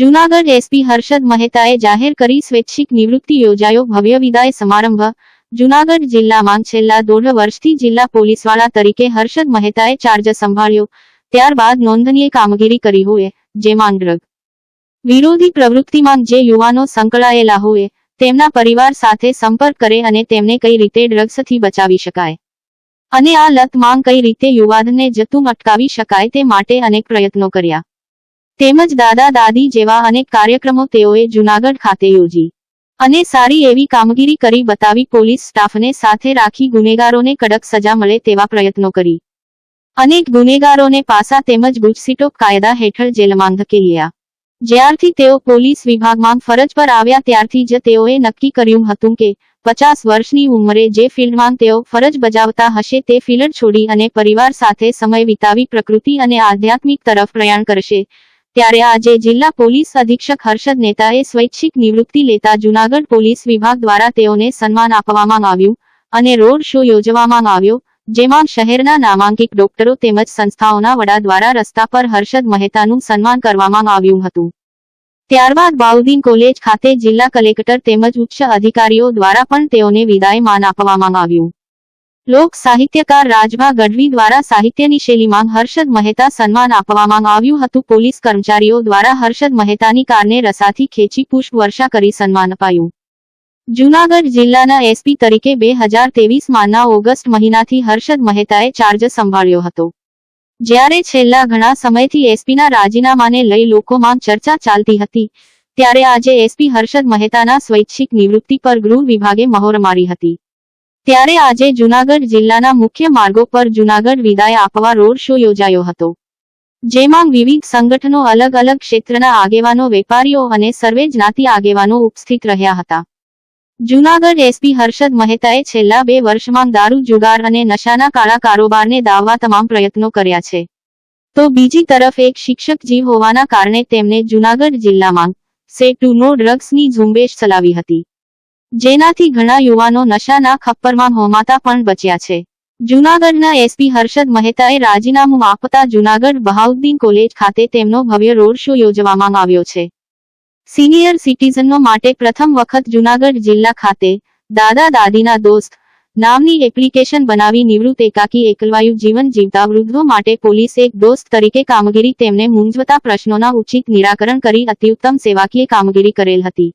Junagadh SP Harshad મહેતાએ જાહેર કરી સ્વૈચ્છિક નિવૃત્તિ યોજાયો ભવ્ય વિદાય સમારંભ। જૂનાગઢ જિલ્લામાં છેલ્લા 1.5 વર્ષથી જિલ્લા પોલીસવાળા તરીકે હર્ષદ મહેતાએ ચાર્જ સંભાળ્યો, ત્યારબાદ નોંધનીય કામગીરી કરી હોય, જેમાં ડ્રગ વિરોધી પ્રવૃત્તિમાં જે યુવાનો સંકળાયેલા હોય તેમના પરિવાર સાથે સંપર્ક કરે અને તેમને કઈ રીતે ડ્રગ્સથી બચાવી શકાય અને આ લતમાં કઈ રીતે યુવાનને જતું અટકાવી શકાય તે માટે અનેક પ્રયત્નો કર્યા, તેમજ દાદા દાદી જેવા અનેક કાર્યક્રમો તેઓએ જૂનાગઢ ખાતે યોજી અને સારી એવી કામગીરી કરી બતાવી પોલીસ સ્ટાફને સાથે રાખી ગુનેગારોને કડક સજા મળે તેવા પ્રયત્નો કરી અનેક ગુનેગારોને પાસા તેમજ ગુજસીટોક કાયદા હેઠળ જેલમાં ધકેલ્યા। જ્યારથી તેઓ પોલીસ વિભાગમાં ફરજ પર આવ્યા ત્યારથી જ તેઓએ નક્કી કર્યું હતું કે 50 વર્ષની ઉંમરે જે ફિલ્ડમાં તેઓ ફરજ બજાવતા હશે તે ફિલ્ડ છોડી અને પરિવાર સાથે સમય વિતાવી પ્રકૃતિ અને આધ્યાત્મિક તરફ પ્રયાણ કરશે। ત્યારે આજે જિલ્લા પોલીસ અધિક્ષક હર્ષદ નેતાએ સ્વૈચ્છિક નિવૃત્તિ લેતા જૂનાગઢ પોલીસ વિભાગ દ્વારા તેઓને સન્માન આપવામાં આવ્યું અને રોડ શો યોજવામાં આવ્યો, જેમાં શહેરના નામાંકિત ડોક્ટરો તેમજ સંસ્થાઓના વડા દ્વારા રસ્તા પર હર્ષદ મહેતાનું સન્માન કરવામાં આવ્યું હતું। ત્યારબાદ બાઉદીન કોલેજ ખાતે જિલ્લા કલેક્ટર તેમજ ઉચ્ચ અધિકારીઓ દ્વારા પણ તેઓને વિદાયમાન આપવામાં આવ્યું। લોક સાહિત્યકાર રાજભા ગઢવી દ્વારા સાહિત્યની શૈલીમાં હર્ષદ મહેતા સન્માન આપવામાં આવ્યું હતું। પોલીસ કર્મચારીઓ દ્વારા હર્ષદ મહેતાની કારને રસાથી ખેંચી પુષ્પ વર્ષા કરી સન્માન અપાયું। જૂનાગઢ જિલ્લાના એસપી તરીકે 2023 ઓગસ્ટ મહિનાથી હર્ષદ મહેતાએ ચાર્જ સંભાળ્યો હતો, જ્યારે છેલ્લા ઘણા સમયથી એસપીના રાજીનામાને લઈ લોકોમાં ચર્ચા ચાલતી હતી, ત્યારે આજે એસપી હર્ષદ મહેતાના સ્વૈચ્છિક નિવૃત્તિ પર ગૃહ વિભાગે મહોર મારી હતી। ત્યારે આજે જૂનાગઢ જિલ્લાના મુખ્ય માર્ગો પર જૂનાગઢ વિદાય આપવા રોડ શો યોજાયો હતો, જેમાં વિવિધ સંગઠનો અલગ અલગ ક્ષેત્રના આગેવાનો, વેપારીઓ અને સર્વે જ્ઞાતિ આગેવાનો ઉપસ્થિત રહ્યા હતા। જૂનાગઢ એસપી હર્ષદ મહેતાએ છેલ્લા 2 વર્ષમાં દારૂ, જુગાર અને નશાના કાળા કારોબારને દાવવા તમામ પ્રયત્નો કર્યા છે, તો બીજી તરફ એક શિક્ષક જીવ હોવાના કારણે તેમને જૂનાગઢ જિલ્લામાં સે ટુ નો ડ્રગ્સની ઝુંબેશ ચલાવી હતી, જેનાથી ઘણા યુવાનો નશાના ખપ્પરમાં હોમાતા પણ બચ્યા છે। જૂનાગઢના એસપી હર્ષદ મહેતાએ રાજીનામું આપતા જૂનાગઢ બહાઉદ્દીન કોલેજ ખાતે તેમનો ભવ્ય રોડ શો યોજવામાં આવ્યો છે। સિનિયર સિટીઝનો માટે પ્રથમ વખત જૂનાગઢ જિલ્લા ખાતે દાદા દાદીના દોસ્ત નામની એપ્લિકેશન બનાવી નિવૃત્ત એકાકી એકલવાયુ જીવન જીવતા વૃદ્ધો માટે પોલીસ એક દોસ્ત તરીકે કામગીરી, તેમને મૂંઝવતા પ્રશ્નોના ઉચિત નિરાકરણ કરી અતિઉત્તમ સેવાકીય કામગીરી કરેલ હતી।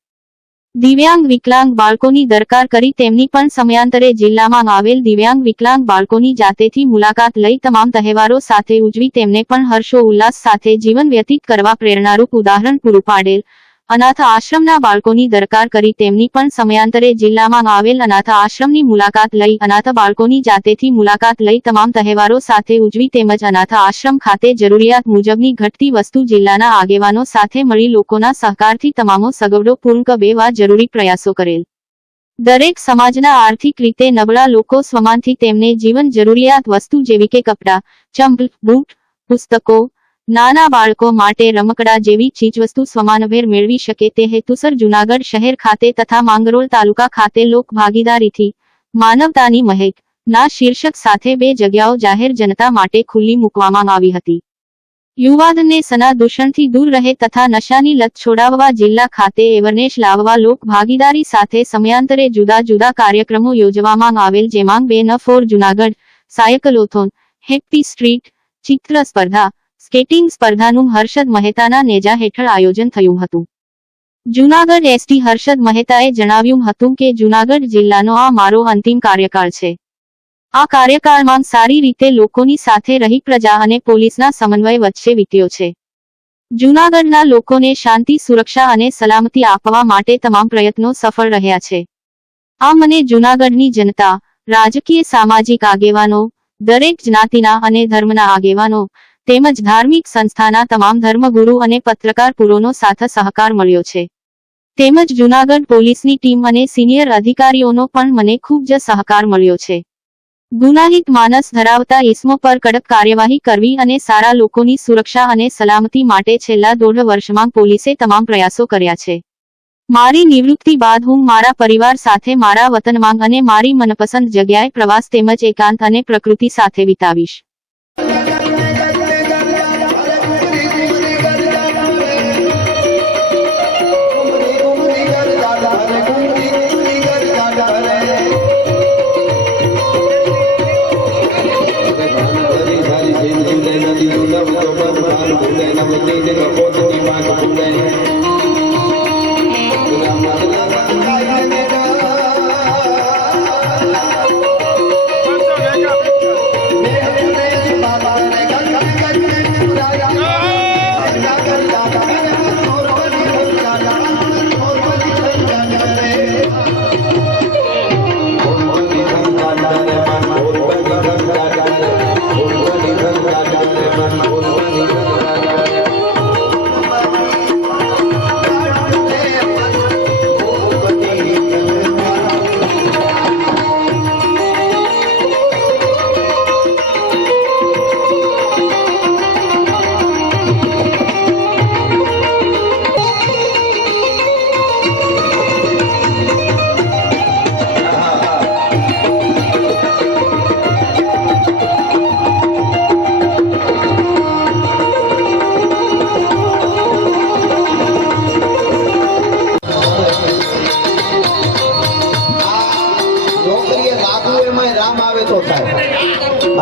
દિવ્યાંગ વિકલાંગ બાળકોની દરકાર કરી તેમની પણ સમયાંતરે જિલ્લામાં આવેલ દિવ્યાંગ વિકલાંગ બાળકોની જાતેથી મુલાકાત લઈ તમામ તહેવારો સાથે ઉજવી તેમને પણ હર્ષો ઉલ્લાસ સાથે જીવન વ્યતીત કરવા પ્રેરણારૂપ ઉદાહરણ પૂરું પાડેલ। અનાથ આશ્રમના બાળકોની દરકાર કરી તેમની પણ સમયાંતરે જિલ્લામાં આવેલ અનાથ આશ્રમની મુલાકાત લઈ અનાથ બાળકોની જાતેથી મુલાકાત લઈ તમામ તહેવારો સાથે ઉજવી તેમજ અનાથ આશ્રમ ખાતે જરૂરિયાત મુજબની ઘટતી વસ્તુ જિલ્લાના આગેવાનો સાથે મળી લોકોના સહકારથી તમામો સગવડો પૂર્ણ કરવા જરૂરી પ્રયાસો કરેલ। દરેક સમાજના આર્થિક રીતે નબળા લોકો સ્વમાનથી તેમને જીવન જરૂરિયાત વસ્તુ જેવી કે કપડાં, ચંપલ, બૂટ, પુસ્તકો, નાના બાળકો માટે રમકડા જેવી ચીજવસ્તુ સ્વમાનભેર મેળવી શકે તે હેતુસર જૂનાગઢ શહેર ખાતે તથા માંગરોળ તાલુકા ખાતે લોક ભાગીદારીથી માનવતાની મહેક ના શીર્ષક સાથે 2 જગ્યાઓ જાહેર જનતા માટે ખુલ્લી મૂકવામાં આવી હતી। યુવાનને સના દૂષણથી દૂર રહે તથા નશાની લત છોડાવવા જિલ્લા ખાતે એવરનેસ લાવવા લોક ભાગીદારી સાથે સમયાંતરે જુદા જુદા કાર્યક્રમો યોજવામાં આવેલ, જેમાં 2 ફોર જૂનાગઢ, સાયકલોથોન, હેપ્પી સ્ટ્રીટ, ચિત્ર સ્પર્ધા, સ્કેટિંગ સ્પર્ધાનું હર્ષદ મહેતાના નેજા હેઠળ આયોજન થયું હતું। જૂનાગઢ એસપી હર્ષદ મહેતાએ જણાવ્યું હતું કે જૂનાગઢ જિલ્લાનો આ મારો અંતિમ કાર્યકાળ છે। આ કાર્યકાળમાં સારી રીતે લોકોની સાથે રહી પ્રજા અને પોલીસના સમન્વય વચ્ચે વીત્યો છે। જૂનાગઢના લોકોને શાંતિ, સુરક્ષા અને સલામતી આપવા માટે તમામ પ્રયત્નો સફળ રહ્યા છે। આ મને જૂનાગઢની જનતા, રાજકીય સામાજિક આગેવાનો, દરેક જ્ઞાતિના અને ધર્મના આગેવાનો તેમજ ધાર્મિક સંસ્થાના તમામ ધર્મગુરુ અને પત્રકાર પુરોનો સાથ સહકાર મળ્યો છે, તેમજ જૂનાગઢ પોલીસની ટીમ અને સિનિયર અધિકારીઓનો પણ મને ખૂબ જ સહકાર મળ્યો છે। ગુનાહિત માનસ ધરાવતા ઇસમો પર કડક કાર્યવાહી કરવી અને સારા લોકોની સુરક્ષા અને સલામતી માટે છેલ્લા 1.5 વર્ષમાં પોલીસે તમામ પ્રયાસો કર્યા છે। મારી નિવૃત્તિ બાદ હું મારા પરિવાર સાથે મારા વતનમાં અને મારી મનપસંદ જગ્યાએ પ્રવાસ તેમજ એકાંત અને પ્રકૃતિ સાથે વિતાવીશ।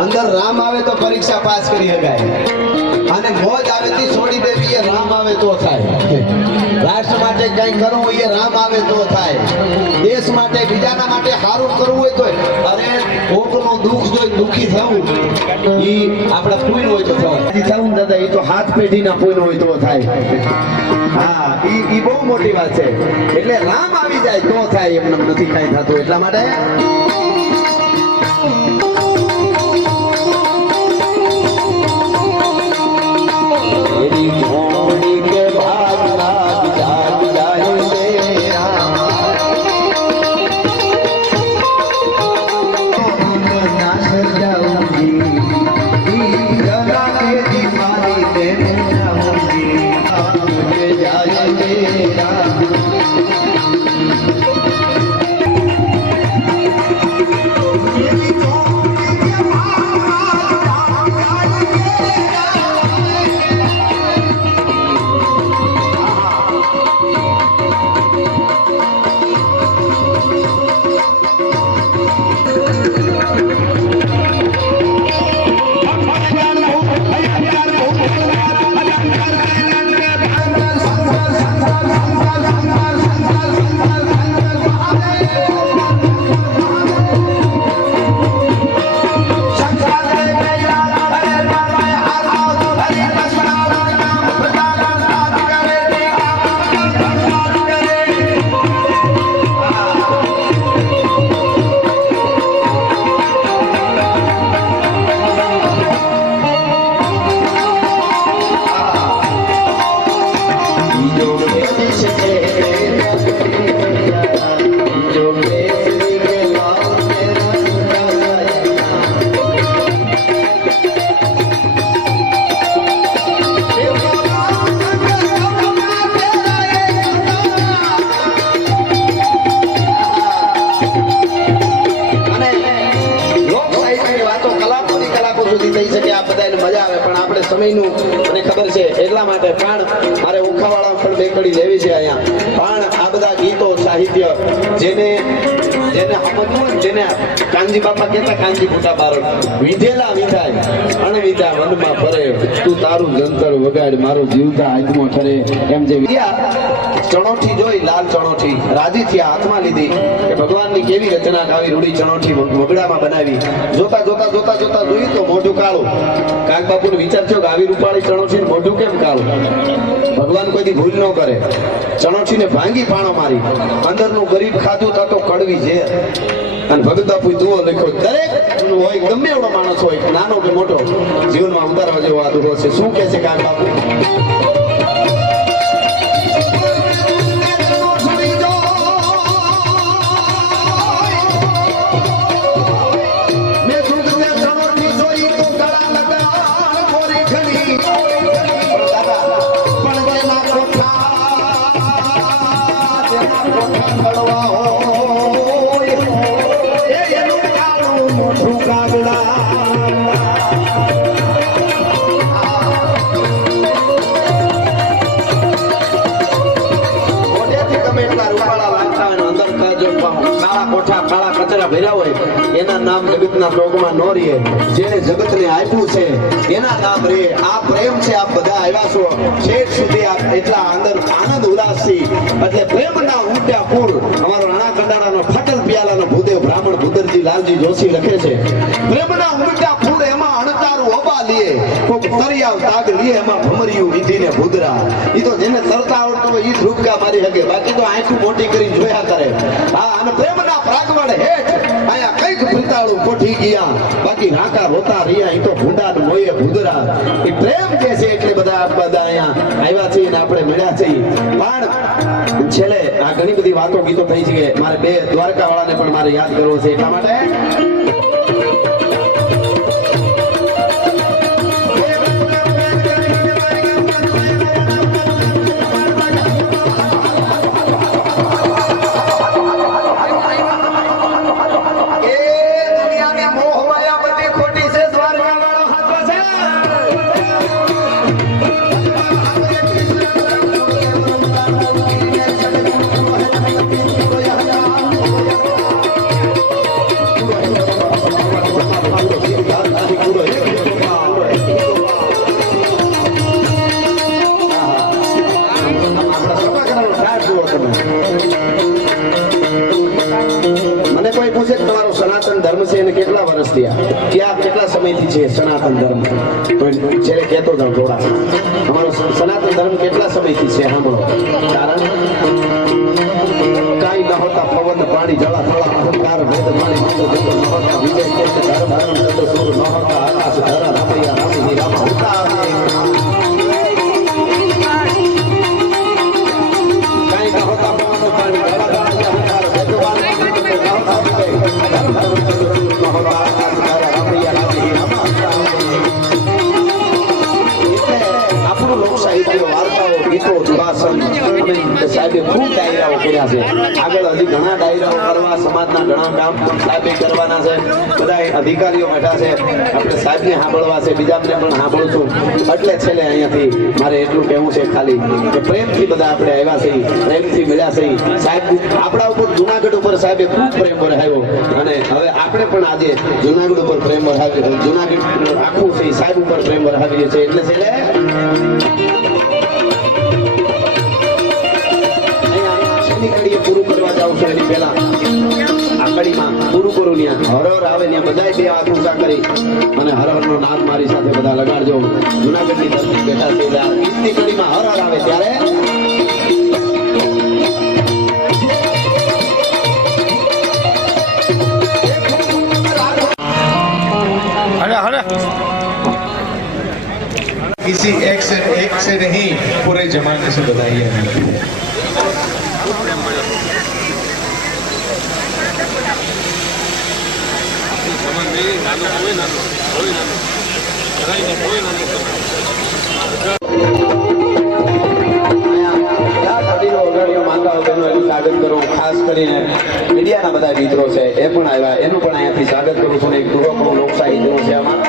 અંદર રામ આવે તો પરીક્ષા પાસ કરી શકાય અને મોજ આવે તો છોડી દેવી એ રામ આવે તો થાય રાષ્ટ્ર માટે કંઈ કરવું હોય એ રામ આવે તો થાય દેશ માટે બીજાના માટે સારું કરવું હોય તો અરે કોકનું દુઃખ જોઈ દુઃખી થવું ઈ આપણા પૂન હોય તો થાય થવું દાદા એ તો હાથ પેઢીના પૂન હોય તો થાય હા ઈ બહુ મોટી વાત છે એટલે રામ આવી જાય તો થાય એમને નથી કાંઈ થતું એટલા માટે સમયનું મને ખબર છે એટલા માટે પણ મારે ઉખાવાળા પણ બે કડી લેવી છે અહીંયા પણ આ બધા ગીતો સાહિત્ય જેને જેને સમજવું જેને કાનજી બાપા કહેતા કાનજી ફૂટા બારણ વિધેલા વિધાય અણવિધા મનમાં ફરે તું તારું જંતર વગાડ મારો જીવતા આત્મો ઠરે એમ જે ચણોઠી જોઈ લાલ ચણોઠી રાજી થયા હાથમાં લીધી કે ભગવાનની કેવી રચના આવી રૂડી ચણોઠી વગડામાં બનાવી જોતા જોતા જોતા જોતા જોયું તો મોઢું કાળું કાક બાપુને વિચાર થયો કે આવી રૂપાળી ચણોઠી મોઢું કેમ કાળું ભગવાન કોઈથી ભૂલ ન કરે ચણોઠીને ભાંગી પાણો મારી અંદરનું ગરીબ ખાધું થતો કડવી ઝેર અને ભગત બાપુ દુઓ લખ્યો દરેક હોય ગમે એવડો માણસ હોય નાનો કે મોટો જીવનમાં ઉતારવા જેવો આ દુરો છે શું કે છે કાક બાપુ પોટલા ભર્યા હોય એના નામ જગતના લોકમાં ન રહે, જેને જગતને આપ્યું છે એના નામ રહે. આ પ્રેમ છે. આપ બધા આવ્યા છો છેક સુધી, આપ એટલા અંદર આનંદ ઉલ્લાસથી, એટલે પ્રેમના ઉમટ્યા પૂર. અમારો રાણા કંડારાનો ફાટલ પિયાલાનો ભૂદેવ બ્રાહ્મણ ભૂદરજી લાલજી જોશી લખે છે, પ્રેમના ઉમટ્યા પૂર એમાં અણતારું ઓબા લીએ, કોક તરિયાવ તાગ લીએ, એમાં ભમરિયું વિધીને ભૂદરા. ઈ તો જેને તરતા આવડતો હોય ઈ જ રૂપકા મારી શકે, બાકી તો આંખું મોટી કરીને જોયા કરે. હા, અને પ્રેમના પ્રાગવડ હેઠ આયા કઈક ભૂતાળું કોઠી ગયા, બાકી રાકા રોતા રહ્યા. ઈ તો ભૂંડા મોયે ભૂદરા. ઈ પ્રેમ જે છે એટલે બધા અહીંયા આવ્યા છીએ ને આપણે મળ્યા છીએ. પણ છેલ્લે આ ઘણી બધી વાતો ગીતો થઈ છે, મારે બે દ્વારકા વાળાને પણ મારે યાદ કરવો છે, એટલા માટે મને કોઈ પૂછે કે તમારો સનાતન ધર્મ છે એને કેટલા વર્ષ થયા, ક્યાં કેટલા સમયથી છે સનાતન ધર્મ, તો છેલ્લે કહેતો જાઉં થોડા. અમારો સનાતન ધર્મ કેટલા સમયથી છે સાંભળો. કારણ કાંઈ ન હોતા પવન પાણી જળા થળા અહંકાર વેદ પાણી મંત્ર જગત ન હોતા વિવેક કેત ધર્મ ધર્મ ચંદ્ર સૂર્ય ન હોતા આકાશ ધરા રામૈયા રામી રામ હોતા. કાંઈ ન હોતા પવન પાણી જળા પાણી અહંકાર વેદ પાણી મંત્ર જગત ન હોતા વિવેક ધર્મ ધર્મ ચંદ્ર સૂર્ય ન હોતા આકાશ ધરા રામૈયા રામી રામ હોતા. આપણું લોક સાહિત્ય વાર્તાઓ ગીતો જુબાસન અમે સાહેબે ખૂબ ડાયરાઓ કર્યા છે. આગળ હજી ઘણા ડાયરાઓ કરવા, સમાજના ઘણા કામ સાહેબે કરવાના છે. બધા અધિકારીઓ બેઠા છે, આપણે સાહેબને સાંભળવા છે, બીજાને પણ સાંભળું છું. એટલે છેલ્લે અહીંયાથી મારે એટલું કહેવું છે ખાલી કે પ્રેમથી બધા આપણે આવ્યા છે, પ્રેમથી મળ્યા છે. સાહેબ આપણા ઉપર જુનાગઢ ઉપર સાહેબે ખૂબ પ્રેમ વરસાવ્યો, અને હવે આપણે પણ આજે જુનાગઢ ઉપર પ્રેમ વરસાવ્યો. જુનાગઢ આખું છે સાહેબ ઉપર પ્રેમ વરસાવીએ છીએ. એટલે છેલ્લે પૂરું કરવા જાઉં છું એની પહેલા આ કડીમાં પૂરું કરું. ત્યાં હર હર આવે ત્યાં બધા બે હાથ ઊંચા કરી અને હર હર નો નાદ મારી સાથે બધા લગાડજો. જુનાગઢની ધરતી બેઠા છે એટલે આ ગીતની કડીમાં હર હર આવે ત્યારે किसी एक से नहीं पूरे जमाने से बधाई है. સ્વાગત કરું. ખાસ કરીને મીડિયાના બધા મિત્રો છે એ પણ આવ્યા, એનું પણ અહીંયાથી સ્વાગત કરું છું. એક પૂર્વકનું લોક સાહિત્યનું છે આમાં.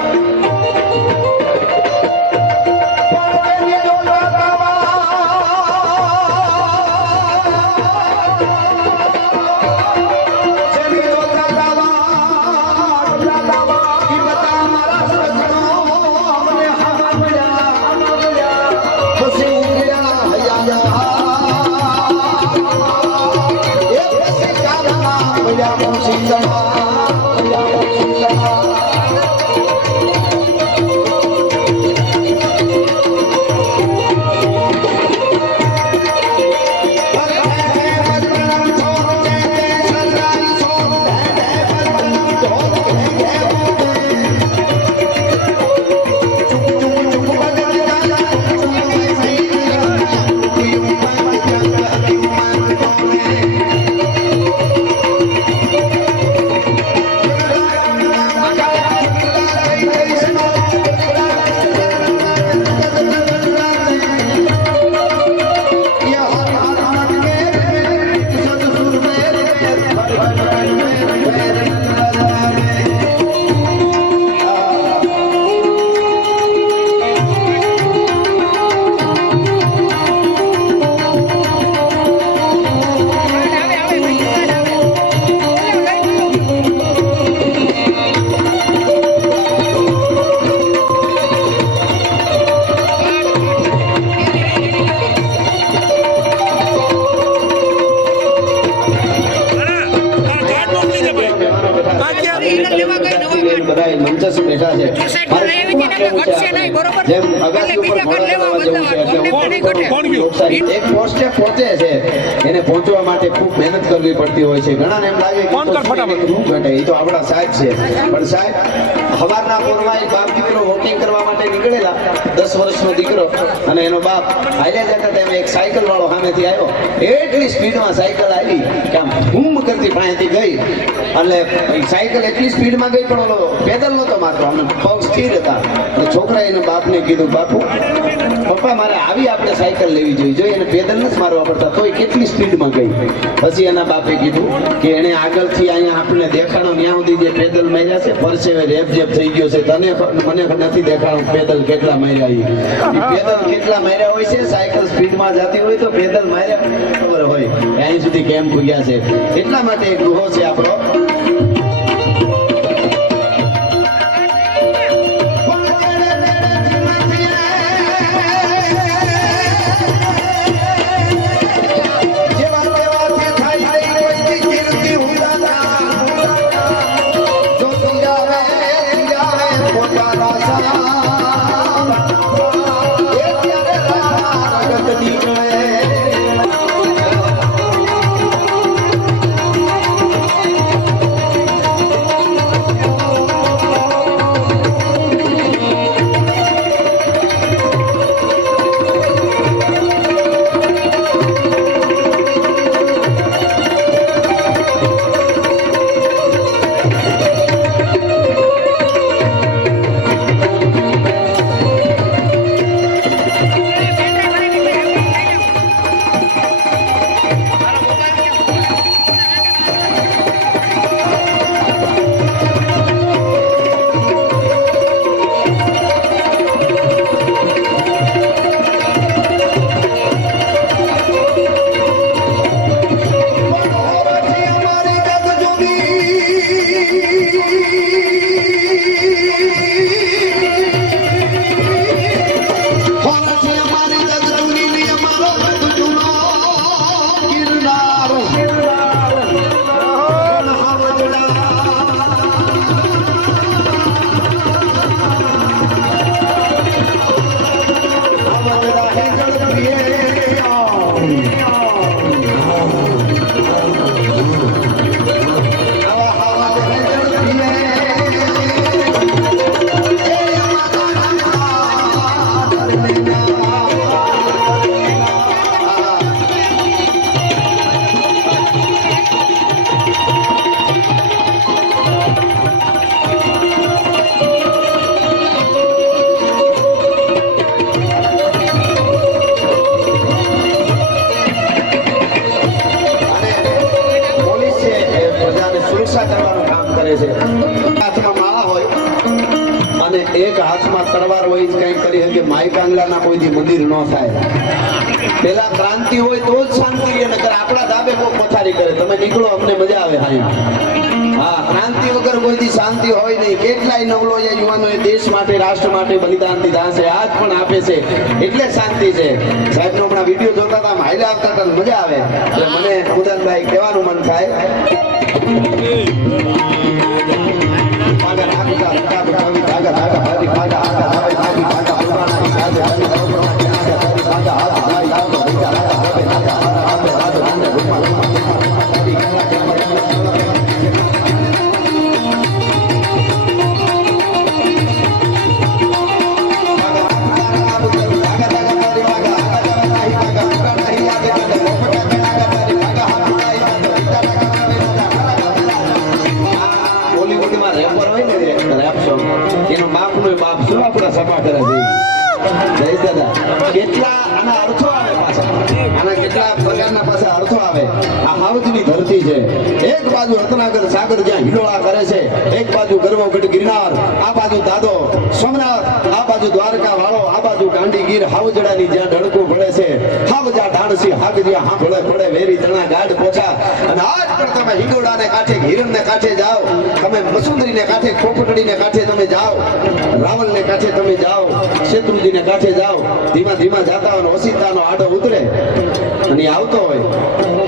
બધા મંચસ્થ બેઠા છે. જેમ અગાસી ઉપર ઘોડો ચલાવવા જેવું છે એટલે એક પોસ્ટે પહોંચે છે એને પહોંચવા માટે ખૂબ મહેનત કરવી પડતી હોય છે. ઘણાને એમ લાગે કે શું ઘટે, એ તો આપણા સાહેબ છે. પણ સાહેબ સવારના પોરમાં એક બાપ દીકરો વોકિંગ કરવા માટે નીકળેલા, 10 વર્ષનો દીકરો અને એનો બાપ હાલ્યા જતા તેમાં એક સાયકલ વાળો સામેથી આવ્યો. એટલી સ્પીડમાં સાયકલ આવી કે આમ બૂમ કરતી પાસેથી ગઈ. એટલે સાયકલ એટલી સ્પીડમાં ગઈ પણ ઓલો પેદલ નહોતો મારતો, આમ પગ સ્થિર હતા. એટલે છોકરાએ એના બાપને કીધું, બાપુ પપ્પા મારે આવી આપણે સાયકલ લેવી જોઈએ, એને પેદલ નથી મારવા પડતા, તોય કેટલી સ્પીડમાં ગઈ. પછી એના બાપે કીધું કે એને આગળથી અહીંયા આપણને દેખાણો ન્યા સુધી જે પેદલ માર્યા છે પરસેવે રેપઝેપ થઈ ગયો છે, તને મને નથી દેખાણો પેદલ કેટલા માર્યા. ઈ પેદલ કેટલા માર્યા હોય છે, સાયકલ સ્પીડમાં જતી હોય તો પેદલ માર્યા ખબર હોય અહીં સુધી કેમ ભૂગ્યા છે. એટલા માટે એક દુહો છે આપણો, હાથમાં માળા હોય અને એક હાથમાં તલવાર હોય, કઈ કરી શકે માઈ કાંગલાના કોઈથી મંદિર ન થાય. પેલા ક્રાંતિ હોય તો જ શાંતિ રહે, નકર આપણા ધાબે કોઈ પથારી કરે. તમે નીકળો અમને મજા આવે. હા, ક્રાંતિ વગર કોઈથી શાંતિ હોય નહીં. કેટલાય નવલો યુવાનો એ દેશ માટે રાષ્ટ્ર માટે બલિદાન દીધા છે, આજ પણ આપે છે, એટલે શાંતિ છે. સાહેબ નો હમણાં વિડીયો જોતા હતા, હાલ્યા આવતા હતા, મજા આવે. એટલે મને ઉદયનભાઈ કહેવાનું મન થાય, એનો બાપનો બાપ શું આપણા સભા કરે છે. જય દાદા, કેટલા આના અર્થો આવે પાછા, આના કેટલા પ્રકારના પાછા અર્થો આવે. આ હાવજની ધરતી છે. એક બાજુ રત્નાકર સાગર જ્યાં હિલોળા કરે છે, એક બાજુ ગર્વગઢ ગિરનાર, આ બાજુ દાદો સોમનાથ, આ બાજુ દ્વારકા વાળો, આ બાજુ ગાંડીગીર હાવજડાની જ્યાં ઢળકું પડે છે, હાવજા ઢાણસી હાગ જ્યાં હાંભળે પડે વેરી તણા ગાઢ પોછા. અને આજ પણ તમે હિંડોળાને કાંઠે, હિરણને કાંઠે જાઓ, તમે મસુંદરીને કાંઠે, ખોપટડીને કાંઠે તમે જાઓ, રાવલને કાંઠે તમે જાઓ, શેત્રુજીને કાંઠે જાઓ, ધીમા ધીમા જાતા હોય, ઓસિતાનો આડો ઉતરે અને આવતો હોય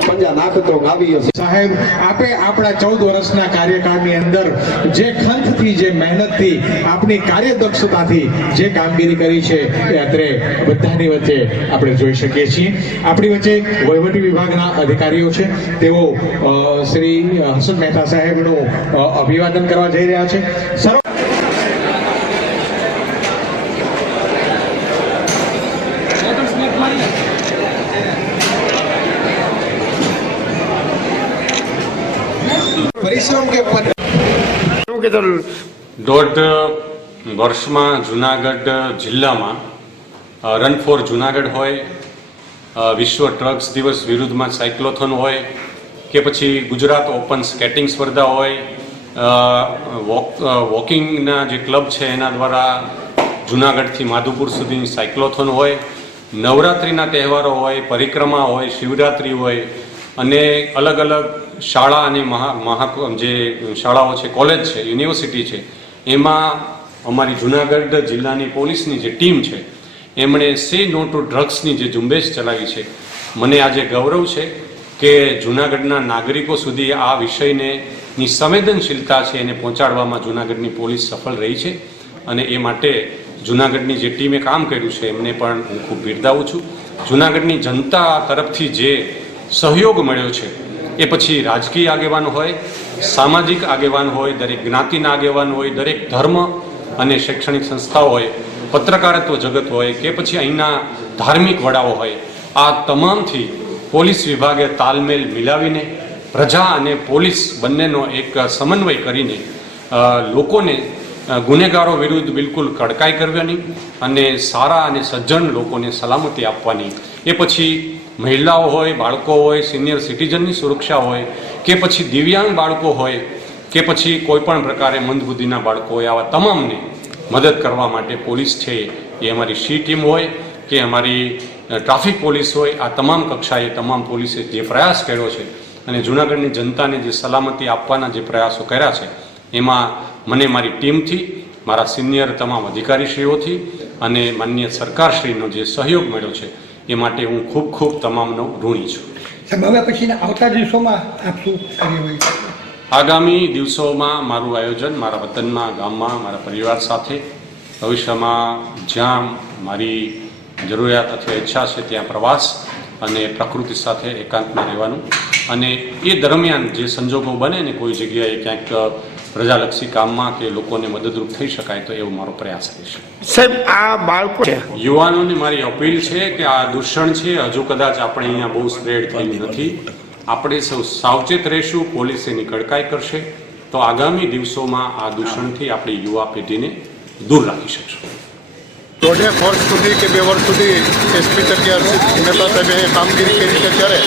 પંજા નાખતો ગાવીઓ સાહેબ, આપે આપણા 14 વર્ષના કાર્યકાળની અંદર જે ખંતથી, જે મહેનતથી, આપની કાર્યદક્ષતાથી જે કામગીરી કરી છે એ અત્રે બધાની વચ્ચે આપણે જોઈ શકીએ છીએ. આપણી વચ્ચે વહીવટી વિભાગના અધિકારીઓ છે. તેઓ શ્રી હર્ષદ મહેતા સાહેબનું અભિવાદન કરવા જઈ રહ્યા છે. પરિશ્રમ કે દોઢ વર્ષમાં જુનાગઢ જિલ્લામાં રન ફોર જુનાગઢ હોય, વિશ્વ ડ્રગ્સ દિવસ વિરુદ્ધમાં સાયક્લોથોન હોય, કે પછી ગુજરાત ઓપન સ્કેટિંગ સ્પર્ધા હોય, વોકિંગના જે ક્લબ છે એના દ્વારા જુનાગઢથી માધુપુર સુધીની સાયક્લોથોન હોય, નવરાત્રિના તહેવારો હોય, પરિક્રમા હોય, શિવરાત્રિ હોય, અને અલગ અલગ શાળા અને જે શાળાઓ છે, કોલેજ છે, યુનિવર્સિટી છે, એમાં અમારી જુનાગઢ જિલ્લાની પોલીસની જે ટીમ છે એમણે સે નો ટુ ડ્રગ્સની જે ઝુંબેશ ચલાવી છે. મને આજે ગૌરવ છે કે જુનાગઢના નાગરિકો સુધી આ વિષયની સંવેદનશીલતા છે એને પહોંચાડવામાં જુનાગઢની પોલીસ સફળ રહી છે. અને એ માટે જુનાગઢની જે ટીમે કામ કર્યું છે એમને પણ હું ખૂબ બિરદાવું છું. જુનાગઢની જનતા તરફથી જે સહયોગ મળ્યો છે, એ પછી રાજકીય આગેવાન હોય, સામાજિક આગેવાન હોય, દરેક જ્ઞાતિના આગેવાન હોય, દરેક ધર્મ અને શૈક્ષણિક સંસ્થાઓ હોય, પત્રકારત્વ જગત હોય, કે પછી અહીંના ધાર્મિક વડાઓ હોય, આ તમામથી પોલીસ વિભાગે તાલમેલ મિલાવીને પ્રજા અને પોલીસ બંનેનો એક સમન્વય કરીને લોકોને ગુનેગારો વિરુદ્ધ બિલકુલ કડકાઈ કરવાની અને સારા અને સજ્જન લોકોને સલામતી આપવાની, એ પછી મહિલાઓ હોય, બાળકો હોય, સિનિયર સિટીઝનની સુરક્ષા હોય, કે પછી દિવ્યાંગ બાળકો હોય, કે પછી કોઈ પણ પ્રકારે મંદબુદ્ધિના બાળકો હોય, આવા તમામને મદદ કરવા માટે પોલીસ છે એ અમારી સી ટીમ હોય કે અમારી ટ્રાફિક પોલીસ હોય, આ તમામ કક્ષાએ તમામ પોલીસે જે પ્રયાસ કર્યો છે અને જૂનાગઢની જનતાને જે સલામતી આપવાના જે પ્રયાસો કર્યા છે, એમાં મને મારી ટીમથી, મારા સિનિયર તમામ અધિકારીશ્રીઓથી અને માનનીય સરકારશ્રીનો જે સહયોગ મળ્યો છે એ માટે હું ખૂબ ખૂબ તમામનો ઋણી છું. હવે પછીના આવતા દિવસોમાં આપ શું કાર્યવાહી? આગામી દિવસોમાં મારું આયોજન મારા વતનમાં, ગામમાં, મારા પરિવાર સાથે, ભવિષ્યમાં જ્યાં મારી જરૂરિયાત અથવા ઈચ્છા છે ત્યાં પ્રવાસ અને પ્રકૃતિ સાથે એકાંતમાં રહેવાનું, અને એ દરમિયાન જે સંજોગો બને ને કોઈ જગ્યાએ ક્યાંક પ્રજાલક્ષી કામમાં કે લોકોને મદદરૂપ થઈ શકાય તો એવો મારો પ્રયાસ રહેશે. સાહેબ, આ બાળકો યુવાનોને મારી અપીલ છે કે આ દૂષણ છે હજુ કદાચ આપણે અહીંયા બહુ સ્પ્રેડ થયું નથી. આપણે સૌ સાવચેત રહીશું, પોલીસ એની કડકાઈ કરશે તો આગામી દિવસોમાં આ દૂષણથી આપણી યુવા પેઢીને દૂર રાખી શકશું. દોઢેક વર્ષ સુધી કે 2 વર્ષ સુધી એસપી તરીકે હર્ષદ મહેતા સાહેબે કામગીરી કરી છે ત્યારે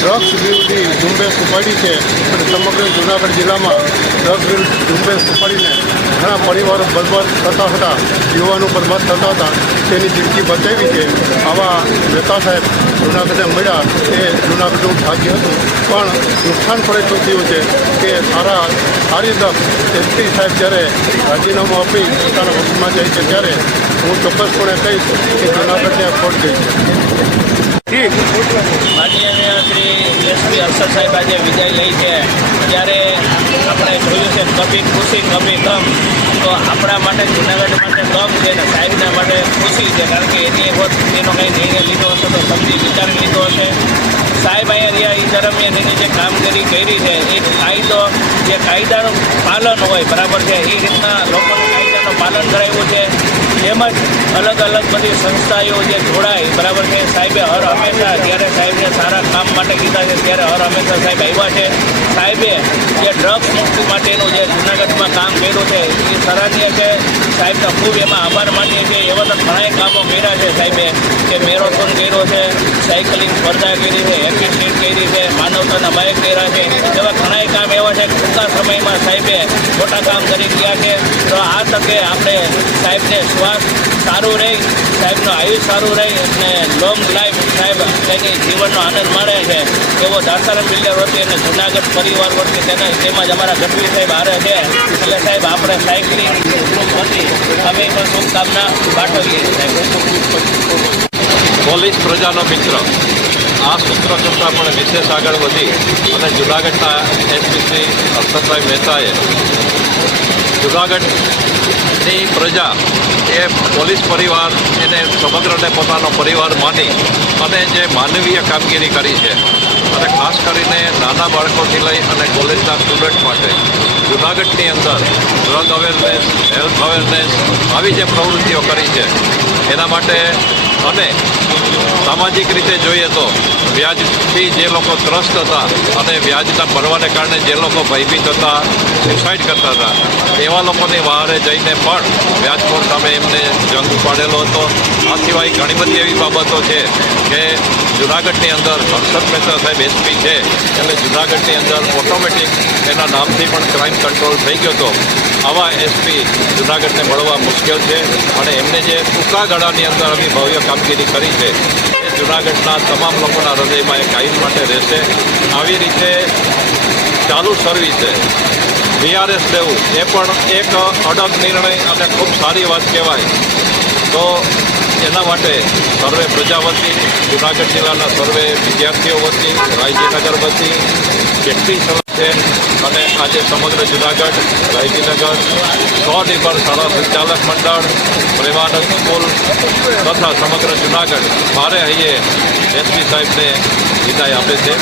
ડ્રગ્સ વિરુદ્ધની ઝુંબેશ ઉપાડી છે અને સમગ્ર જૂનાગઢ જિલ્લામાં ડ્રગ્સ વિરુદ્ધ ઝુંબેશ ઉપાડીને ઘણા પરિવારો બરબાદ થતા હતા, યુવાનો બરબાદ થતા હતા, તેની જિંદગી બચાવી છે. આવા મહેતા સાહેબ જૂનાગઢને મળ્યા એ જૂનાગઢનું ભાગ્ય હતું. પણ નુકસાન પણ એટલું થયું છે કે સારી એસપી સાહેબ જ્યારે રાજીનામું આપી પોતાના વખતમાં જાય છે ત્યારે હું ચોક્કસપણે કહીશ કે જૂનાગઢને ખોટ ગઈ છે. માનનીય શ્રી એસપી હર્ષદ સાહેબ આજે વિજય લઈ છે ત્યારે આપણે જોયું છે કભી ખુશી કભી ગમ, તો આપણા માટે જૂનાગઢ માટે ગમ છે ને સાહેબના માટે ખુશી છે, કારણ કે એની વખત એનો કંઈ નિર્ણય લીધો હશે તો સમજી વિચારી લીધો હશે. સાહેબ અહીંયા રહ્યા એ દરમિયાન એની જે કામગીરી કરી છે એ કાયદો, જે કાયદાનું પાલન હોય બરાબર છે, એ રીતના લોકોનું કાયદાનું પાલન કરાવ્યું છે. તેમજ અલગ અલગ બધી સંસ્થાઓ જે જોડાય બરાબર છે, સાહેબે હર હંમેશા જ્યારે સાહેબને સારા કામ માટે કીધા છે ત્યારે હર હંમેશા સાહેબ આવ્યા છે. સાહેબે જે ડ્રગ્સ મુક્તિ માટેનું જે જૂનાગઢમાં કામ કર્યું છે એ સરાહનીય છે. સાહેબનો ખૂબ એમાં આભાર માનીએ છીએ. એવા તો ઘણાય કામો કર્યા છે સાહેબે, કે મેરેથોન કર્યો છે, સાયકલિંગ સ્પર્ધા કરી છે, હેપી સીટ કરી છે, માનવતાના બાઇક કર્યા છે, એવા ઘણાય કામ એવા છે ટૂંકા સમયમાં સાહેબે મોટા કામ કરી ગયા છે. તો આ તકે આપણે સાહેબને શ્વાસ સારું રહે, સાહેબનું આયુષ સારું રહે અને લોંગ લાઈફ સાહેબ કંઈક જીવનનો આનંદ માણે છે એવો દાતારામ બિલ્ડર વતી અને જૂનાગઢ પરિવાર વતી તેમજ અમારા ગઢવી સાહેબ હારે છે. એટલે સાહેબ આપણે સાયકલિંગ ગ્રુપ વતી અમે પણ શુભકામના પાઠવીએ. સાહેબ, પોલીસ પ્રજાનો મિત્ર આ સૂત્ર કરતાં પણ વિશેષ આગળ વધી અને જૂનાગઢના એસપી હર્ષદભાઈ મહેતાએ જૂનાગઢની પ્રજા એ પોલીસ પરિવાર એને સમગ્રને પોતાનો પરિવાર માની અને જે માનવીય કામગીરી કરી છે અને ખાસ કરીને નાના બાળકોથી લઈ અને કોલેજના સ્ટુડન્ટ માટે જૂનાગઢની અંદર ડ્રગ અવેરનેસ, હેલ્થ અવેરનેસ આવી જે પ્રવૃત્તિઓ કરી છે એના માટે અને સામાજિક રીતે જોઈએ તો વ્યાજથી જે લોકો ત્રસ્ત હતા અને વ્યાજના ભરવાને કારણે જે લોકો ભયભીત હતા, સુસાઇડ કરતા હતા, એવા લોકોની વહારે જઈને પણ વ્યાજખોર સામે એમને જંગ ઉપાડેલો હતો. આ સિવાય ઘણી બધી એવી બાબતો છે કે જૂનાગઢની અંદર હર્ષદ મહેતા સાહેબ એસપી છે એટલે જૂનાગઢની અંદર ઓટોમેટિક એના નામથી પણ ક્રાઇમ કંટ્રોલ થઈ ગયો હતો. આવા એસપી જૂનાગઢને મળવા મુશ્કેલ છે અને એમને જે ટૂંકા ગાળાની અંદર આવી ભવ્ય કામગીરી કરી છે એ જૂનાગઢના તમામ લોકોના હૃદયમાં એક કાયમ માટે રહેશે. આવી રીતે ચાલુ સર્વિસે VRS લેવું એ પણ એક અડગ નિર્ણય અને ખૂબ સારી વાત કહેવાય. તો એના માટે સર્વે પ્રજા વતી, જૂનાગઢ જિલ્લાના સર્વે વિદ્યાર્થીઓ વતી, રાયજીનગર વતી કેટલી સરસ છે અને આજે સમગ્ર જૂનાગઢ, રાયજીનગર, સ્વનિર્ભર શાળા સંચાલક મંડળ, પ્રેમાનંદ સ્કૂલ તથા સમગ્ર જૂનાગઢ મારે અહીંયા એસપી સાહેબને વિદાય આપે છે.